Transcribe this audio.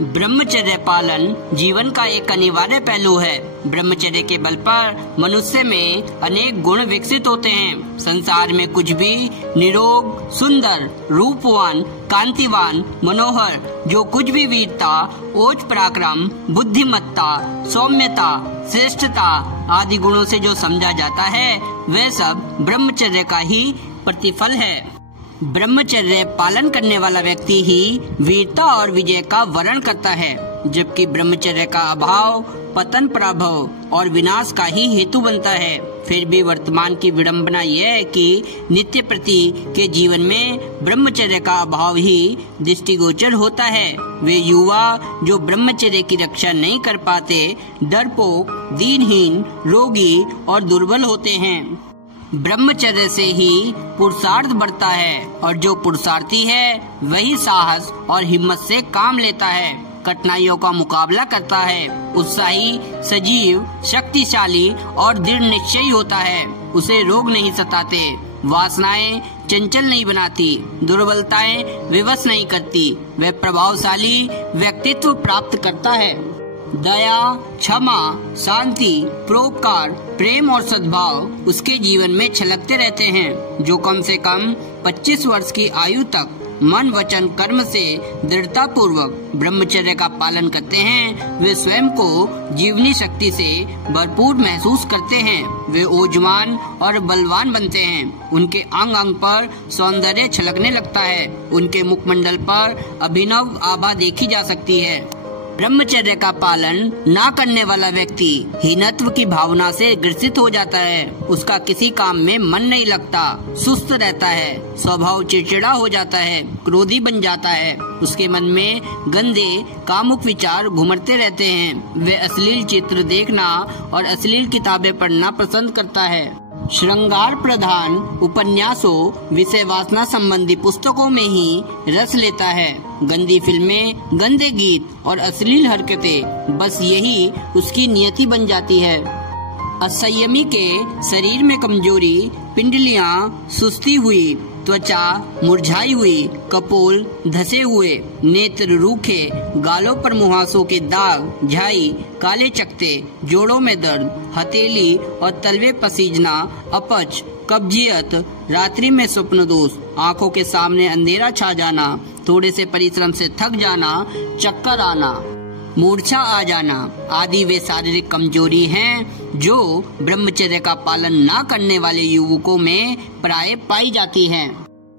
ब्रह्मचर्य पालन जीवन का एक अनिवार्य पहलू है। ब्रह्मचर्य के बल पर मनुष्य में अनेक गुण विकसित होते हैं। संसार में कुछ भी निरोग, सुंदर, रूपवान, कांतिवान, मनोहर, जो कुछ भी वीरता, ओज पराक्रम, बुद्धिमत्ता, सौम्यता, श्रेष्ठता आदि गुणों से जो समझा जाता है, वह सब ब्रह्मचर्य का ही प्रतिफल है। ब्रह्मचर्य पालन करने वाला व्यक्ति ही वीरता और विजय का वर्ण करता है, जबकि ब्रह्मचर्य का अभाव पतन, पराभव और विनाश का ही हेतु बनता है। फिर भी वर्तमान की विडंबना यह है कि नित्य प्रति के जीवन में ब्रह्मचर्य का अभाव ही दृष्टिगोचर होता है। वे युवा जो ब्रह्मचर्य की रक्षा नहीं कर पाते, डरपोक, दीनहीन, रोगी और दुर्बल होते हैं। ब्रह्मचर्य से ही पुरुषार्थ बढ़ता है और जो पुरुषार्थी है वही साहस और हिम्मत से काम लेता है, कठिनाइयों का मुकाबला करता है, उत्साही, सजीव, शक्तिशाली और दृढ़ निश्चयी होता है। उसे रोग नहीं सताते, वासनाएं चंचल नहीं बनाती, दुर्बलताएं विवश नहीं करती। वह प्रभावशाली व्यक्तित्व प्राप्त करता है। दया, क्षमा, शांति, परोपकार, प्रेम और सद्भाव उसके जीवन में छलकते रहते हैं। जो कम से कम 25 वर्ष की आयु तक मन, वचन, कर्म से दृढ़ता पूर्वक ब्रह्मचर्य का पालन करते हैं, वे स्वयं को जीवनी शक्ति से भरपूर महसूस करते हैं। वे ओजवान और बलवान बनते हैं। उनके अंग अंग पर सौंदर्य छलकने लगता है। उनके मुखमंडल पर अभिनव आभा देखी जा सकती है। ब्रह्मचर्य का पालन न करने वाला व्यक्ति हीनत्व की भावना से ग्रसित हो जाता है। उसका किसी काम में मन नहीं लगता, सुस्त रहता है, स्वभाव चिड़चिड़ा हो जाता है, क्रोधी बन जाता है। उसके मन में गंदे कामुक विचार घुमड़ते रहते हैं। वे अश्लील चित्र देखना और अश्लील किताबें पढ़ना पसंद करता है। श्रृंगार प्रधान उपन्यासों, विषय वासना संबंधी पुस्तकों में ही रस लेता है। गंदी फिल्में, गंदे गीत और अश्लील हरकतें, बस यही उसकी नियति बन जाती है। असंयमी के शरीर में कमजोरी, पिंडलियां सुस्ती हुई, त्वचा मुरझाई हुई, कपोल धसे हुए, नेत्र रूखे, गालों पर मुहासों के दाग, झाई, काले चकते, जोड़ों में दर्द, हथेली और तलवे पसीजना, अपच, कब्जियत, रात्रि में स्वप्न दोष, आंखों के सामने अंधेरा छा जाना, थोड़े से परिश्रम से थक जाना, चक्कर आना, मूर्छा आ जाना आदि वे शारीरिक कमजोरी हैं जो ब्रह्मचर्य का पालन न करने वाले युवकों में प्राय पाई जाती हैं।